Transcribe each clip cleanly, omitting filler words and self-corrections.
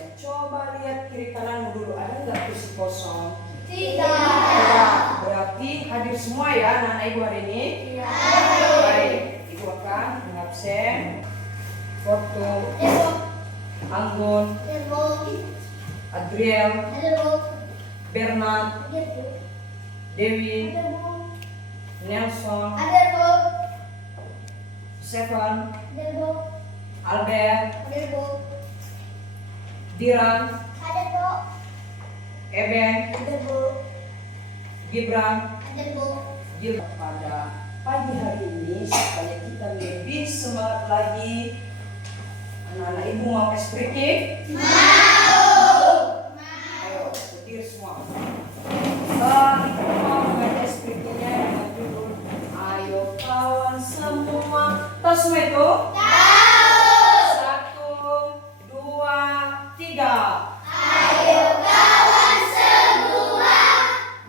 absen. Coba lihat kiri kananmu dulu, ada nggak kursi kosong? Tidak. Berarti hadir semua ya anak-anak ibu hari ini? Iya. Baik, ibu akan mengabsen foto Anggun, Adriel, Bernard, Dewi, Nelson, Stefan, Albert, Diran, Eben, Gibran, pada pagi hari ini supaya kita lebih semangat lagi. Anak-anak ibu mau es kerikil? Mau. Ayo, setir semua. Ibu mau mengajar es kerikilnya dengan judul Ayo Kawan Semua. Tahu semua itu? Tahu. 1, 2, 3. Ayo kawan semua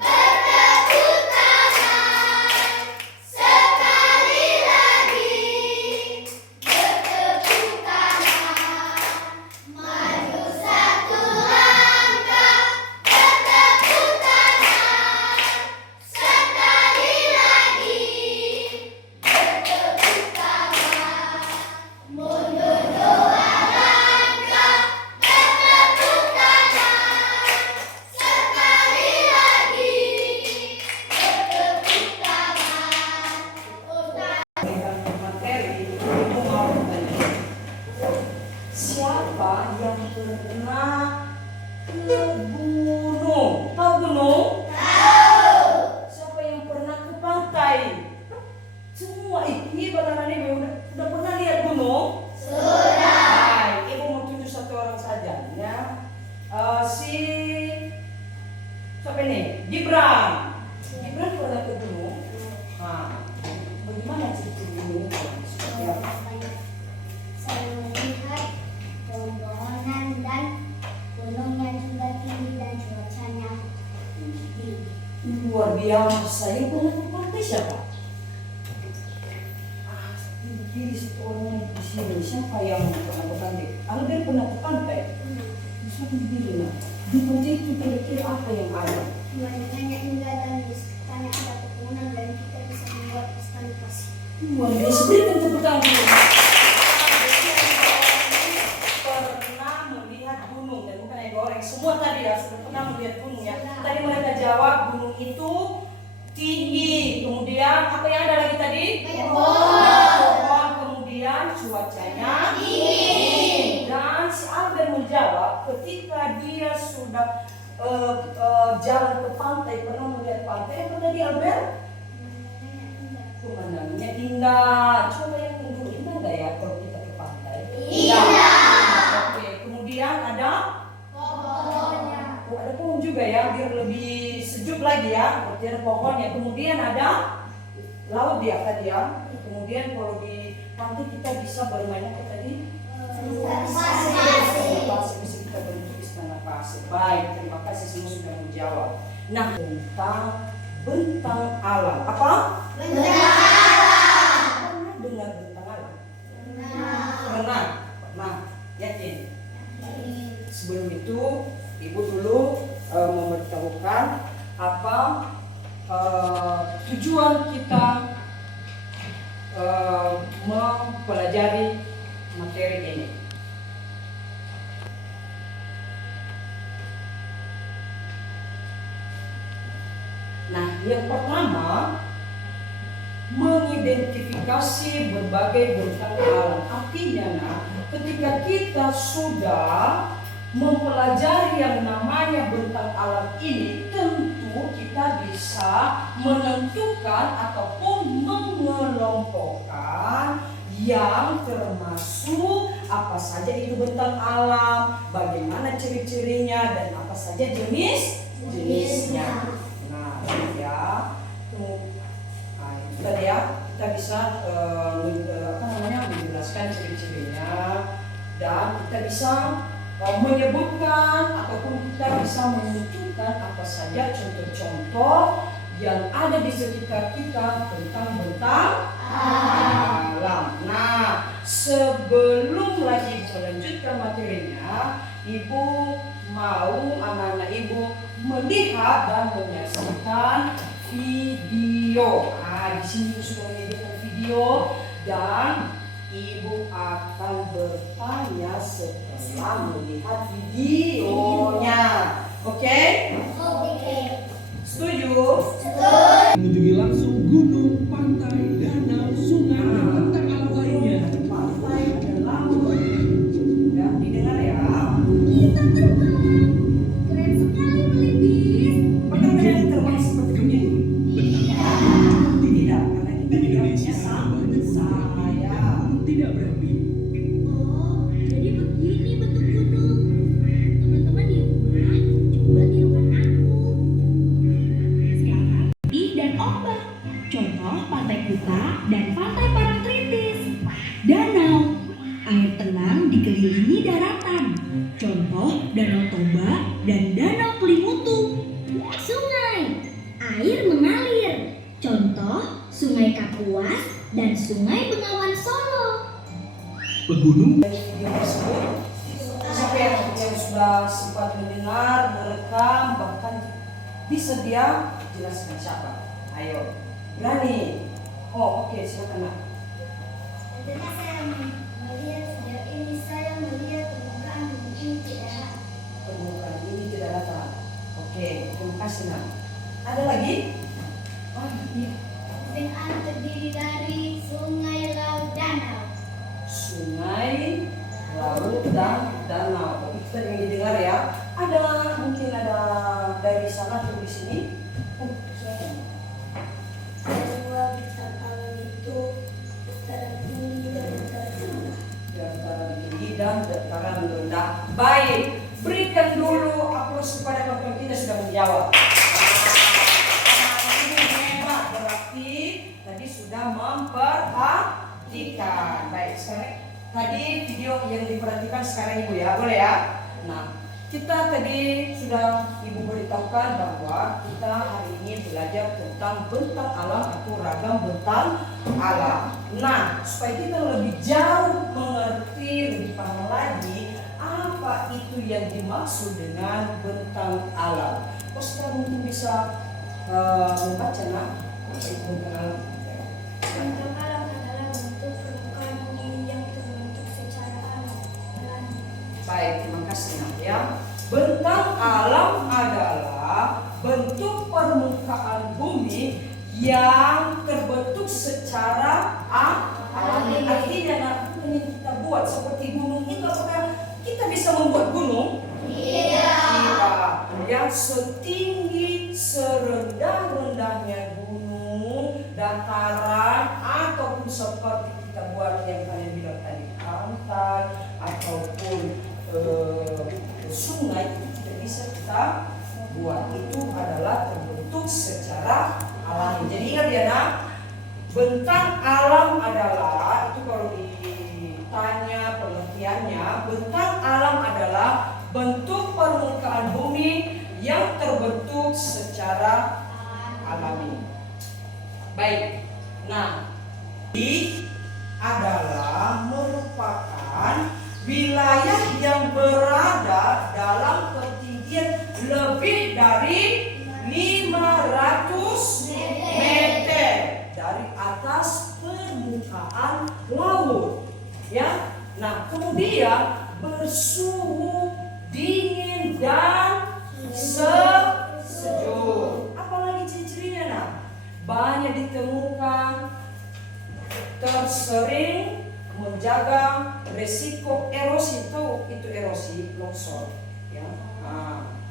bertepuk tangan. Sekali lagi bertepuk tangan. Maju satu langkah bertepuk tangan. Sekali lagi bertepuk tangan. Mundur 2 langkah bertepuk tangan. Sekali lagi bertepuk tangan. Dengan materi, ibu mau bertanya. Siapa yang pernah ke gunung? Tahu gunung? Siapa yang pernah ke pantai? Semua ini benar-benar udah pernah lihat gunung? Baik, ibu mau tunjuk satu orang saja ya. Siapa ini? Gibran. Gibran pernah ke gunung? Nah, bagaimana cerita gunung itu? Seperti apa? Saya melihat pepohonan dan gunung yang sudah tinggi dan cuacanya dingin. Luar biasa. Yang pernah ke pantai siapa? Pilih satu orang di sini. Siapa yang pernah ke pantai? Albert pernah ke pantai? Bisa dipilih lah. Di pantai itu kira-kira apa yang ada? Pemandangannya indah dan di sekitarnya ada pepohonan dan kita bisa membuat istana pasir. Luar biasa. Berikan tepuk tangan dulu. Pernah melihat gunung dan bukan yang goreng. Semua tadi ya sudah pernah melihat gunung ya. Tadi mereka jawab gunung itu tinggi. Kemudian apa yang ada lagi tadi? Pohon. Kemudian cuacanya dingin. Dan si Albert menjawab ketika dia sudah jalan ke pantai, pernah melihat pantai. Apa tadi Albert? Pemandangannya indah. Coba yang dulu indah nggak ya kalau kita ke pantai? Indah. Oke. Kemudian ada Pohonnya. ada pohon juga ya, biar lebih sejuk lagi ya. Berarti ada pohonnya. Kemudian ada laut ya tadi ya. Kemudian kalau di pantai kita bisa bermain apa tadi? Pasir. Pasir bisa kita bentuk istana pasir. Baik, terima kasih semua sudah menjawab. Nah, tentang bentang alam. Apa? Pernah dengar bentang alam? Pernah. Yakin? Sebelum itu, ibu dulu memberitahukan apa tujuan kita mempelajari materi ini. Nah, yang pertama mengidentifikasi berbagai bentang alam. Artinya, ketika kita sudah mempelajari yang namanya bentang alam ini, tentu kita bisa menentukan ataupun mengelompokkan yang termasuk apa saja itu bentang alam, bagaimana ciri-cirinya, dan apa saja jenisnya. Nah, ya, tadi ya kita bisa menjelaskan ciri-cirinya, dan kita bisa menyebutkan ataupun kita bisa menunjukkan apa saja contoh-contoh yang ada di sekitar kita tentang bentang alam. Nah, sebelum lagi melanjutkan materinya, ibu mau anak-anak ibu melihat dan menyaksikan video. Di sini ibu sudah menyediakan video dan ibu akan bertanya setelah melihat videonya. Oke? Oke. Setuju? Mengunjungi langsung gunung, pantai, danau, sungai, dan bentang alam lainnya. Pantai dan laut. Ya, didengar ya. Kita terbang. Keren sekali Melipis. Pernah kalian terbang seperti begini? Tidak, karena kita Di tidak Indonesia punya banyak saya. tidak berapi. Oh, jadi begini bentuk gunung. Teman-teman di rumah, coba tirukan aku. Sekarang Ih dan ombak. Contoh Pantai Kuta dan Pantai Parangtritis. Danau. Air tenang dikelilingi daratan. Contoh Danau Toba dan Danau Kelimutu. Sungai, air mengalir. Contoh Sungai Kapuas dan Sungai Bengawan Solo. Pegunung Dari video tersebut, siapa yang sudah sempat mendengar, merekam, bahkan bisa dia jelaskan siapa? Ayo, berani. Oh, oke, silakan nak. Tentunya saya melihat sejauh ini saya melihat permukaan bumi ini tidak. Permukaan ini tidak rata. Oke, terima kasih nak. Ada lagi? Oh iya, Bumi terdiri dari sungai, laut, danau. sungai, laut dan danau. Itu tadi yang didengar ya. Ada mungkin ada dari sana atau di sini. Oh, silakan. Semua bintang alam itu dataran tinggi dan dataran rendah. Dataran tinggi dan dataran rendah. Baik, berikan dulu aplaus kepada kawan-kawan kita sudah menjawab. Ini hebat, berarti tadi sudah memperhatikan. Baik, sekarang tadi video yang diperhatikan sekarang ibu ya, boleh ya? Nah, kita tadi sudah ibu beritahukan bahwa kita hari ini belajar tentang bentang alam atau ragam bentang alam. Nah, supaya kita lebih jauh mengerti, lebih paham lagi apa itu yang dimaksud dengan bentang alam. Oscar mungkin bisa membaca nak apa itu bentang alam. Bentang alam adalah bentuk permukaan bumi yang terbentuk secara alami. Baik, terima kasih nak ya. Bentang alam adalah bentuk permukaan bumi yang terbentuk secara alami. Artinya nak, bukan yang kita buat seperti gunung itu. Apakah kita bisa membuat gunung? Tidak. Yang setinggi serendah-rendahnya gunung, dataran, ataupun seperti kita buat yang kalian bilang tadi pantai ataupun sungai, itu tidak bisa kita buat. Itu adalah terbentuk secara alami. Jadi ingat ya nak, bentang alam adalah, itu kalau ditanya pengertiannya, bentang alam adalah bentuk permukaan bumi yang terbentuk secara alami. Baik, nah ini adalah merupakan wilayah yang berada dalam ketinggian lebih dari 500 meter dari atas permukaan laut. Ya, nah kemudian bersuhu dingin dan sejuk. Apalagi ciri-cirinya nak? Banyak ditemukan, tersering menjaga resiko erosi. Tahu itu erosi, longsor ya.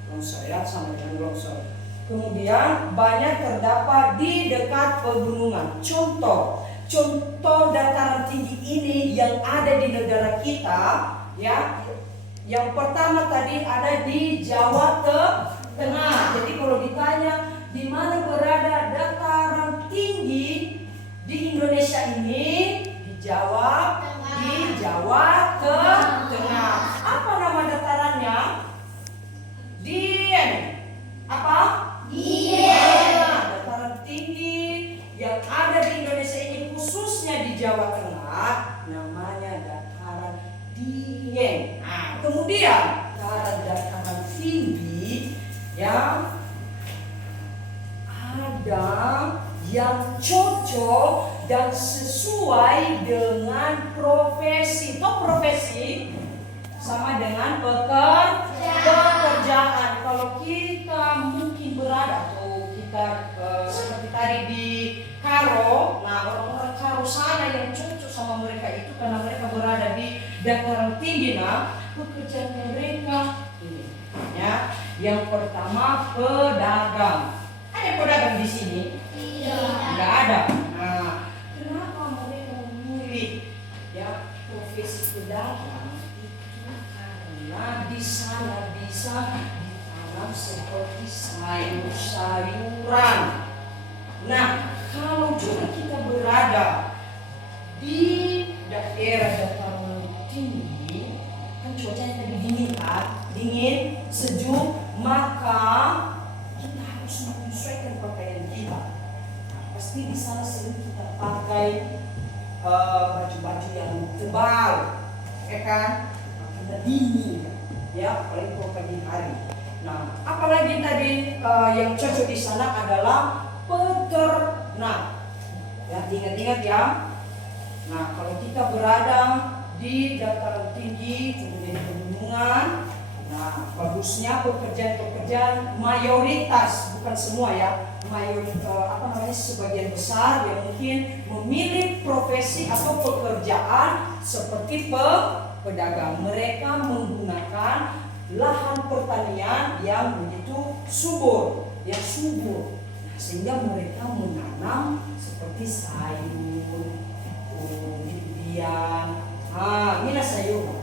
Longsor ya, sama dengan longsor. Kemudian banyak terdapat di dekat pegunungan. Contoh dataran tinggi ini yang ada di negara kita ya. Yang pertama tadi ada di Jawa Tengah. Jadi kalau ditanya di mana berada dataran tinggi di Indonesia ini, dijawab di Jawa Tengah. Apa nama datarannya? Dieng. Apa? Dieng. Dataran tinggi yang ada di Indonesia ini khususnya di Jawa Tengah namanya dataran Dieng. Kemudian yang cocok dan sesuai dengan profesi. Toh profesi sama dengan pekerjaan. Kalau kita mungkin berada atau kita seperti tadi di Karo, nah orang-orang Karo sana yang cocok sama mereka itu karena mereka berada di dataran tinggi. Nah, pekerjaan mereka ini ya. Yang pertama pedagang. Ada pedagang di sini? Tidak ada. Nah, kenapa mereka memilih ya profesi pedagang itu? Karena di sana bisa ditanam seperti sayur-sayuran. Nah, kalau juga kita berada di daerah dataran tinggi, kan cuacanya tadi dingin kan, dingin, sejuk, maka kita harus menyesuaikan pakaian kita. Pasti di sana sering kita pakai baju-baju yang tebal, ya kan? Karena dingin, ya, apalagi kalau pagi hari. Nah, apalagi tadi yang cocok di sana adalah peternak. Ya, ingat-ingat ya. Nah, kalau kita berada di dataran tinggi, kemudian di pegunungan, nah bagusnya pekerjaan-pekerjaan mayoritas, bukan semua ya, sebagian besar yang mungkin memilih profesi atau pekerjaan seperti pedagang. Mereka menggunakan lahan pertanian yang begitu subur, Nah, sehingga mereka menanam seperti sayur, kemudian ini sayur,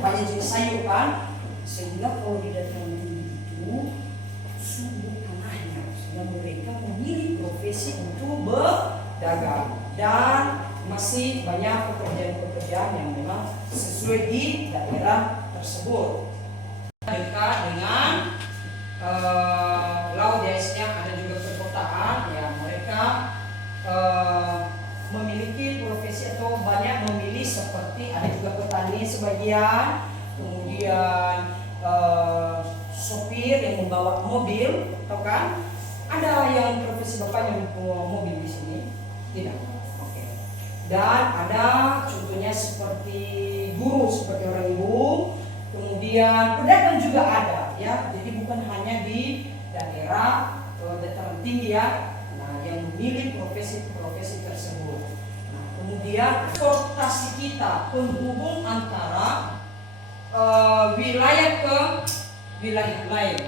banyak jenis sayur kan, sehingga kalau di dataran tinggi itu subur tanahnya, sehingga mereka memilih profesi untuk berdagang. Dan masih banyak pekerjaan-pekerjaan yang memang sesuai di daerah tersebut. Dekat dengan laut, biasanya ada juga perkotaan ya, mereka memiliki profesi atau banyak memilih seperti ada juga petani sebagian, kemudian sopir yang membawa mobil, tahu kan? Ada yang profesi bapak yang membawa mobil di sini? Tidak. Oke. Dan ada contohnya seperti guru, seperti orang ibu, kemudian pedagang juga ada ya. Jadi bukan hanya di daerah dataran tinggi ya. Nah, yang memilih profesi-profesi tersebut. Nah, kemudian transportasi kita penghubung antara wilayah ke wilayah lain,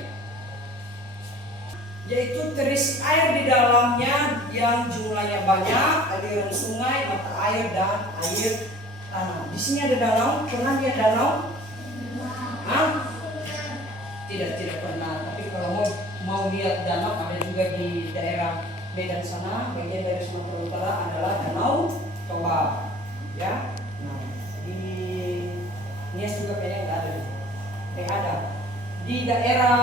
yaitu terisi air di dalamnya yang jumlahnya banyak, aliran sungai, mata air dan air tanah. Di sini ada danau, pernah lihat danau? Tidak pernah. Tapi kalau mau lihat danau, ada juga di daerah Medan sana, bagian dari Sumatera Utara adalah Danau Toba, ya. Nah, di Nias juga kayaknya nggak ada. Ada di daerah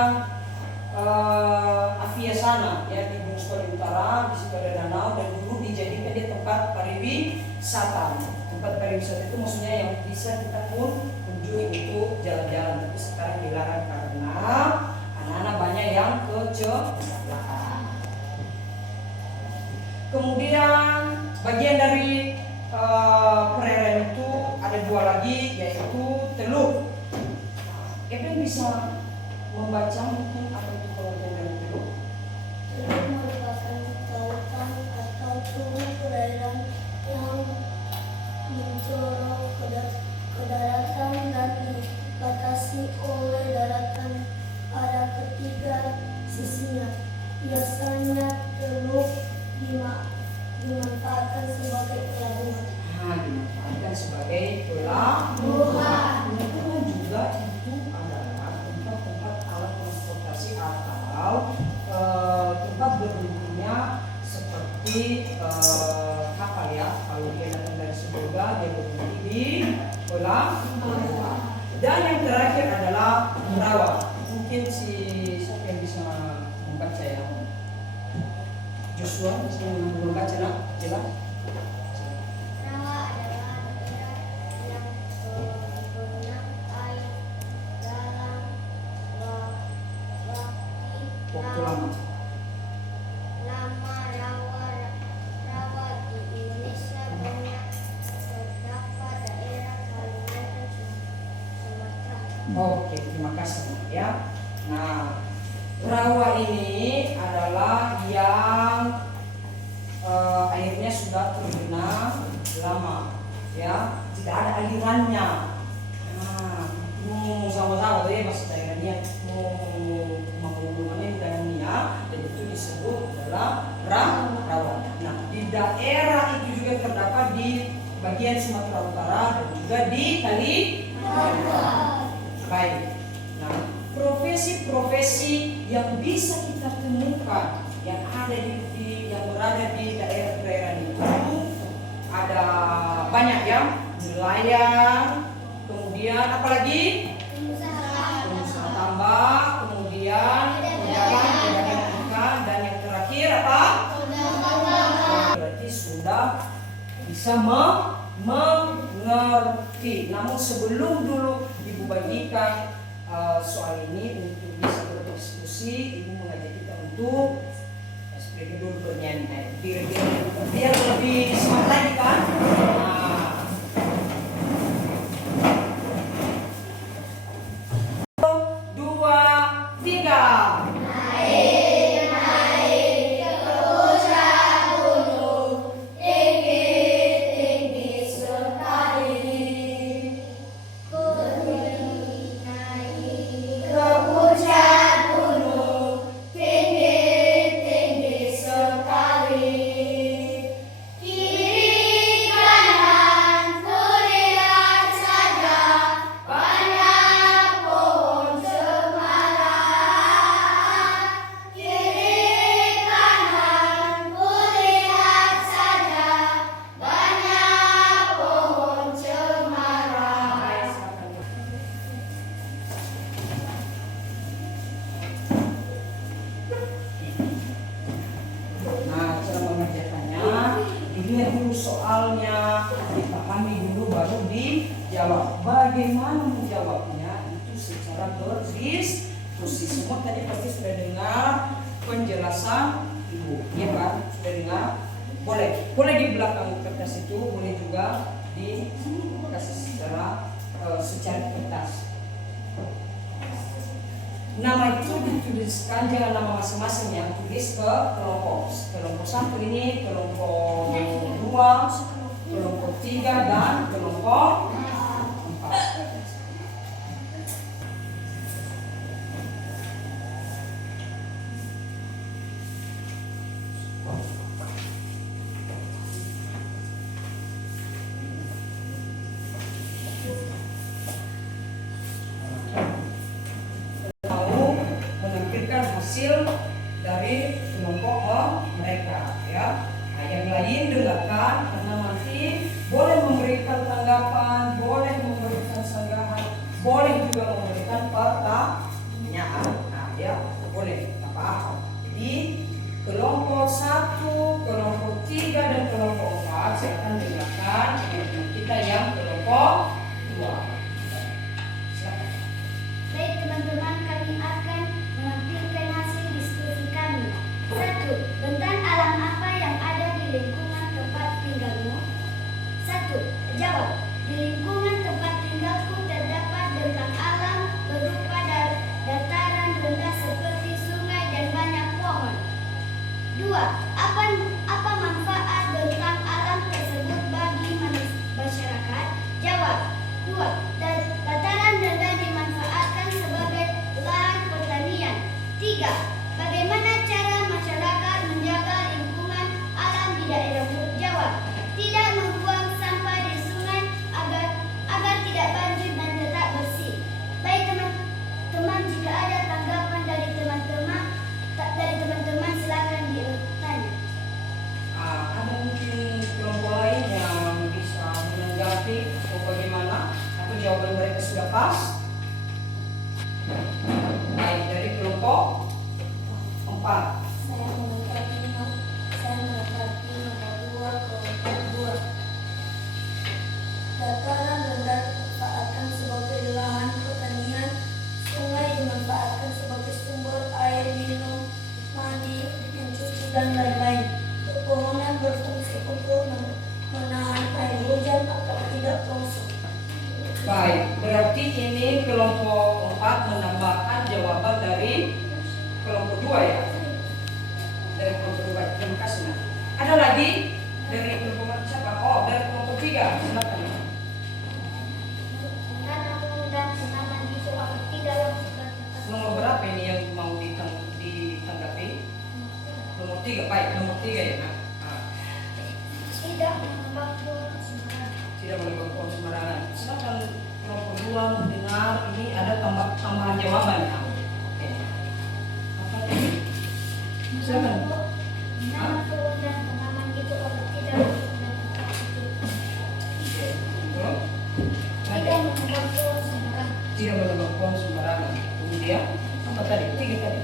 Avia sana, ya, di Gunung Sitoli Utara, di situ ada danau dan dulu dijadikan dia tempat pariwisata. Tempat pariwisata itu maksudnya yang bisa kita pun kunjungi untuk jalan-jalan, tapi sekarang dilarang karena anak-anak banyak yang kecelakaan. Kemudian bagian dari perairan itu ada dua lagi, yaitu teluk. Kalian bisa membaca mungkin apa itu pengertian dari teluk? Teluk merupakan lautan atau sungai perairan yang mencorong ke daratan dan dibatasi oleh daratan pada ketiga sisinya. Biasanya teluk dimanfaatkan sebagai pelabuhan. Dimanfaatkan sebagai pelabuhan. Pelabuhan juga itu adalah tempat-tempat alat transportasi atau tempat berhentinya seperti kapal ya. Kalau dia datang dari Semoga, dia berhenti di pelabuhan. Dan yang terakhir adalah rawa. Mungkin siapa yang bisa membaca ya? Joshua bisa membaca nak? Jelas? Rawa adalah daerah yang tergenang air dalam Waktu lama. Nama rawa Oke, terima kasih ya. Nah, rawa ini adalah yang airnya sudah tergenang lama, ya, tidak ada alirannya. Nah, sama-sama tuh ya masih daerahnya menghubungannya dalamnya, dan itu disebut adalah rawa. Nah, di daerah itu juga terdapat di bagian Sumatera Utara dan juga di Kalimantan. Baik. Nah, profesi-profesi yang bisa kita temukan yang ada yang berada di daerah-daerah itu ada banyak ya, nelayan, kemudian apalagi pengusaha tambak, kemudian pedagang ikan, dan yang terakhir apa? Berarti sudah bisa mengerti. Namun sebelum dulu Ibu bagikan soal ini untuk bisa berdiskusi, Ibu mengajak kita untuk seperti dulu bernyanyi, biar lebih semangat lagi kan? Nah. 1, 2, 3. Soalnya dipahami dulu baru dijawab. Bagaimana menjawabnya itu secara berdiskusi. Semua tadi pasti sudah dengar penjelasan Ibu, ya kan? Sudah dengar? Boleh di belakang kertas itu, boleh juga dikasih secara kertas. Nama itu dituliskan, jangan nama masing-masing ya, tulis ke kelompok. Kelompok 1 ini, kelompok 2, kelompok 3, dan kelompok 4. Hasil dari kelompok mereka ya. Nah, yang lain dengarkan, karena nanti boleh memberikan tanggapan, boleh memberikan sanggahan, boleh juga memberikan pertanyaan. Nah, ya boleh apa? Jadi kelompok 1, kelompok 3, dan kelompok 4 saya akan dengarkan kita yang kelompok 2. Silakan. Baik teman-teman, kami akan menampilkan hasil diskusi kami. 1. Tentang alam apa yang ada di lingkungan tempat tinggalmu? 1. Jawab. Di lingkungan tempat tinggalku terdapat bentang alam berupa dataran rendah seperti sungai dan banyak pohon. 2. Apa manfaat bentang alam tersebut bagi masyarakat? Jawab. 2. Dataran rendah dimanfaatkan sebagai lahan pertanian. 3. Bagaimana cara masyarakat menjaga lingkungan alam di daerahmu? Jawab. Tidak membuang sampah di sungai agar tidak banjir dan tetap bersih. Baik teman-teman, jika ada tanggapan dari teman-teman silakan ditanya. Ada mungkin kelompok lain yang bisa menanggapi atau bagaimana, atau jawaban mereka sudah pas? Baik, dari kelompok 4. Saya menanggapi nomor 2, kelompok 2. Dataran rendah dimanfaatkan sebagai lahan pertanian, sungai dimanfaatkan sebagai sumber air minum, mandi, mencuci, dan lain-lain. Pepohonan berfungsi untuk menahan air hujan agar tidak kosong. Baik, berarti ini kelompok 4 menambahkan jawaban dari kelompok 2 ya. Dari kelompok 2. Terima kasih. Nah, ada lagi dari kelompok siapa? Oh, dari kelompok 3. Silakan. Dan tanaman hijau seperti dalam Nomor berapa ini yang mau ditanggapi? Nomor 3, baik. Nomor 3 ya. Nah. tidak menebak pohon sembarangan. Tidak boleh berbohong sembarangan. Silakan kelompok 2 mendengar ini ada tambahan jawaban. Nah. Oke. Apa ini? Silakan. Menanam pohon dan tanaman hijau seperti dalam Betul? tidak menebak pohon sembarangan. Tidak boleh berbohong sembarangan. Kemudian apa tadi? 3 tadi.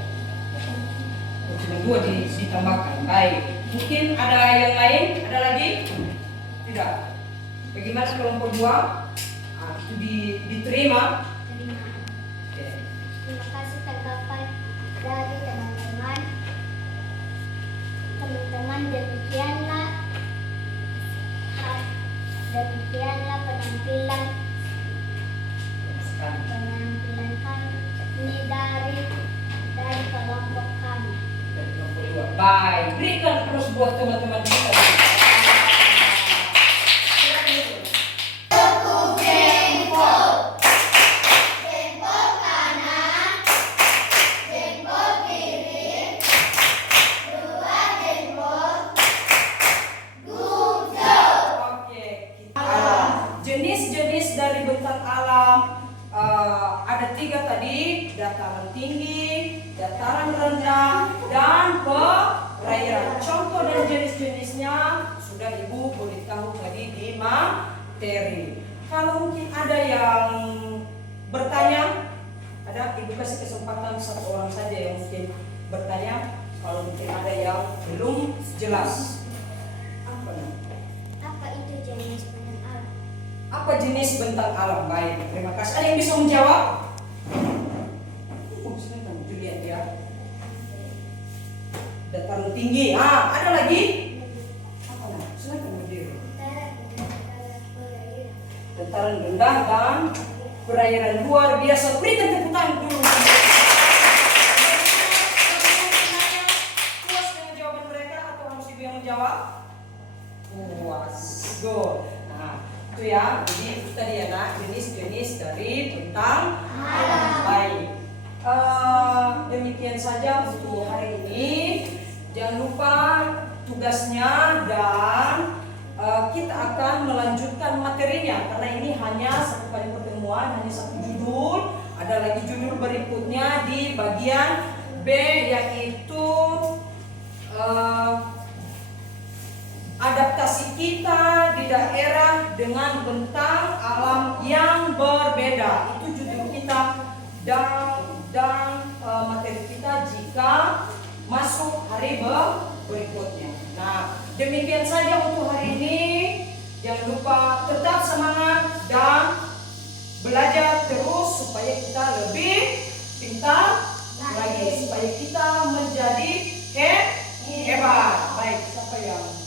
Oh, cuma 2 ditambahkan. Baik. Mungkin ada yang lain? Ada lagi? Tidak. Bagaimana kelompok 2? Itu diterima. Terima. Oke. Terima kasih tanggapan dari teman-teman. Teman-teman, demikianlah penampilan kami dari kelompok kami. Dari kelompok 2. Baik. Berikan terus buat teman-teman kita. Jenis-jenis dari bentang alam ada 3 tadi, dataran tinggi, dataran rendah, dan perairan. Contoh dan jenis-jenisnya sudah Ibu beritahu tadi di materi. Kalau mungkin ada yang bertanya, ada Ibu kasih kesempatan 1 orang saja yang mungkin bertanya. Kalau mungkin ada yang belum jelas. Apa itu jenis bentang alam? Apa jenis bentang alam? Baik, terima kasih. Ada yang bisa menjawab? Silakan dilihat ya. Dataran tinggi. Ada lagi? Apa nah? Silakan berdiri. Dataran rendah dan perairan luar biasa. Berikan tepuk tangan dulu. Puas dengan jawaban mereka atau harus Ibu yang menjawab? Puas. Good. Itu ya, jadi itu tadi ya nak, jenis-jenis dari bentang alam. Baik, demikian saja untuk hari ini. Jangan lupa tugasnya dan kita akan melanjutkan materinya karena ini hanya 1 kali pertemuan, hanya 1 judul. Ada lagi judul berikutnya di bagian B, yaitu adaptasi kita di daerah dengan bentang alam yang berbeda. Itu judul kita dan materi kita jika masuk hari berikutnya. Nah, demikian saja untuk hari ini. Jangan lupa tetap semangat dan belajar terus supaya kita lebih pintar lagi, supaya kita menjadi hebat. Baik, siapa yang